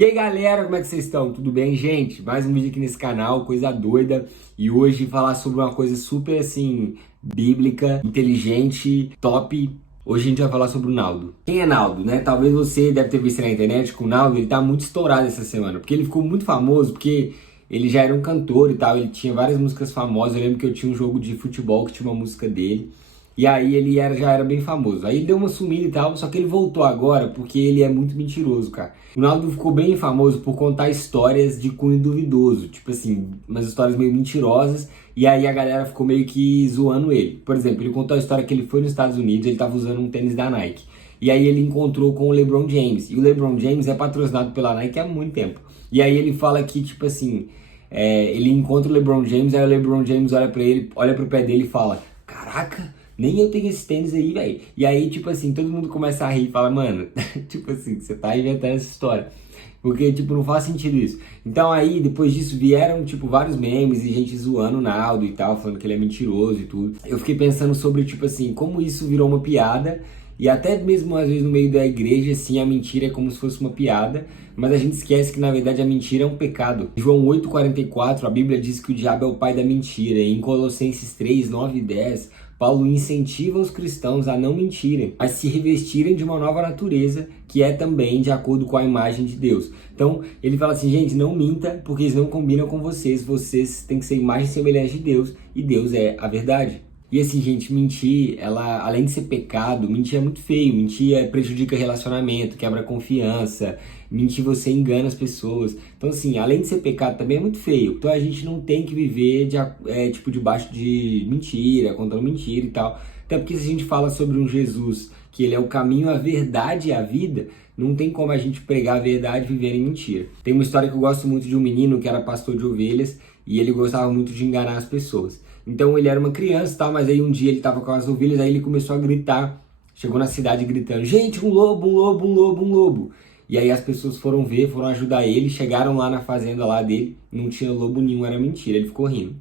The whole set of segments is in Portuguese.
E aí galera, como é que vocês estão? Tudo bem, gente? Mais um vídeo aqui nesse canal, coisa doida. E hoje falar sobre uma coisa super assim, bíblica, inteligente, top. Hoje a gente vai falar sobre o Naldo. Quem é Naldo, né? Talvez você deve ter visto na internet que o Naldo, ele tá muito estourado essa semana, porque ele ficou muito famoso, porque ele já era um cantor e tal, ele tinha várias músicas famosas. Eu lembro que eu tinha um jogo de futebol que tinha uma música dele. E aí já era bem famoso. Aí deu uma sumida e tal, só que ele voltou agora porque ele é muito mentiroso, cara. O Naldo ficou bem famoso por contar histórias de cunho duvidoso, tipo assim, umas histórias meio mentirosas, e aí a galera ficou meio que zoando ele. Por exemplo, ele contou a história que ele foi nos Estados Unidos, ele tava usando um tênis da Nike. E aí ele encontrou com o LeBron James. E o LeBron James é patrocinado pela Nike há muito tempo. E aí ele fala que, tipo assim, ele encontra o LeBron James, aí o LeBron James olha pra ele, olha pro pé dele e fala: Caraca, nem eu tenho esse tênis aí, velho. E aí, tipo assim, todo mundo começa a rir e fala: Mano, tipo assim, você tá inventando essa história. Porque, tipo, não faz sentido isso. Então aí, depois disso, vieram, tipo, vários memes e gente zoando o Naldo e tal, falando que ele é mentiroso e tudo. Eu fiquei pensando sobre, tipo assim, como isso virou uma piada. E até mesmo, às vezes, no meio da igreja, assim, a mentira é como se fosse uma piada. Mas a gente esquece que, na verdade, a mentira é um pecado. Em João 8,44, a Bíblia diz que o diabo é o pai da mentira. E em Colossenses 3, 9 e 10, Paulo incentiva os cristãos a não mentirem, a se revestirem de uma nova natureza, que é também de acordo com a imagem de Deus. Então, ele fala assim, gente, não minta, porque eles não combinam com vocês. Vocês têm que ser imagem e semelhança de Deus, e Deus é a verdade. E assim, gente, mentir, ela, além de ser pecado, mentir é muito feio. Mentir prejudica relacionamento, quebra confiança. Mentir você engana as pessoas. Então, assim, além de ser pecado, também é muito feio. Então, a gente não tem que viver tipo, debaixo de mentira, contando mentira e tal. Até porque se a gente fala sobre um Jesus, que ele é o caminho, a verdade e a vida, não tem como a gente pregar a verdade e viver em mentira. Tem uma história que eu gosto muito de um menino que era pastor de ovelhas e ele gostava muito de enganar as pessoas. Então ele era uma criança, tá? Mas aí um dia ele estava com as ovelhas, aí ele começou a gritar, chegou na cidade gritando: Gente, um lobo, um lobo, um lobo, um lobo. E aí as pessoas foram ver, foram ajudar ele, chegaram lá na fazenda lá dele, não tinha lobo nenhum, era mentira, ele ficou rindo.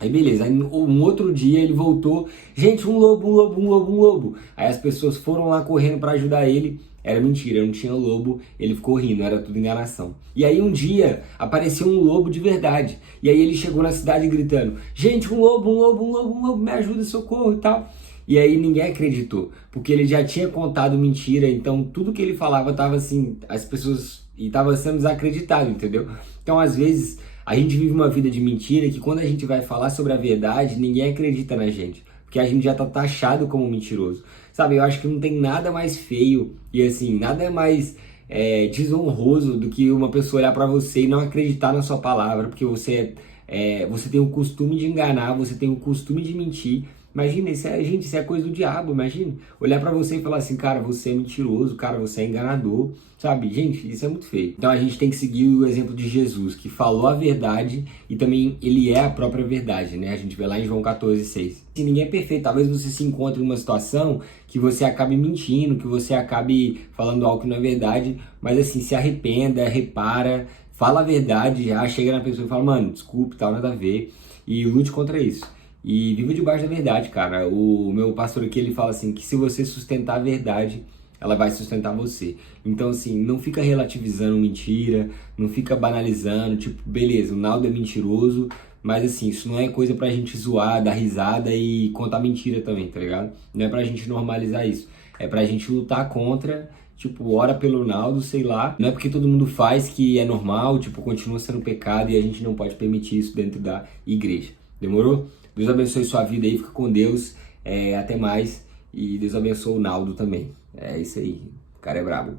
Aí beleza, aí um outro dia ele voltou: Gente, um lobo, um lobo, um lobo, um lobo. Aí as pessoas foram lá correndo para ajudar ele, era mentira, não tinha lobo, ele ficou rindo, era tudo enganação. E aí um dia apareceu um lobo de verdade, e aí ele chegou na cidade gritando: Gente, um lobo, um lobo, um lobo, um lobo, me ajuda, socorro e tal. E aí ninguém acreditou, porque ele já tinha contado mentira, então tudo que ele falava tava assim, as pessoas, e tava sendo desacreditado, entendeu? Então às vezes a gente vive uma vida de mentira que quando a gente vai falar sobre a verdade, ninguém acredita na gente, porque a gente já tá taxado como mentiroso. Sabe, eu acho que não tem nada mais feio e assim, nada mais desonroso do que uma pessoa olhar pra você e não acreditar na sua palavra, porque você tem o costume de enganar, você tem o costume de mentir. Imagina, isso é coisa do diabo, imagina. Olhar pra você e falar assim: Cara, você é mentiroso, cara, você é enganador, sabe? Gente, isso é muito feio. Então a gente tem que seguir o exemplo de Jesus, que falou a verdade e também ele é a própria verdade, né? A gente vê lá em João 14,6. Se ninguém é perfeito, talvez você se encontre numa situação que você acabe mentindo, que você acabe falando algo que não é verdade, mas assim, se arrependa, repara, fala a verdade já, chega na pessoa e fala: Mano, desculpe, tal, nada a ver, e lute contra isso. E viva debaixo da verdade, cara. O meu pastor aqui, ele fala assim, que se você sustentar a verdade, ela vai sustentar você. Então, assim, não fica relativizando mentira, não fica banalizando, tipo, beleza, o Naldo é mentiroso, mas assim, isso não é coisa pra gente zoar, dar risada e contar mentira também, tá ligado? Não é pra gente normalizar isso. É pra gente lutar contra, tipo, ora pelo Naldo, sei lá. Não é porque todo mundo faz que é normal, tipo, continua sendo pecado e a gente não pode permitir isso dentro da igreja. Demorou? Deus abençoe sua vida aí, fica com Deus, até mais, e Deus abençoe o Naldo também. É isso aí, o cara é brabo.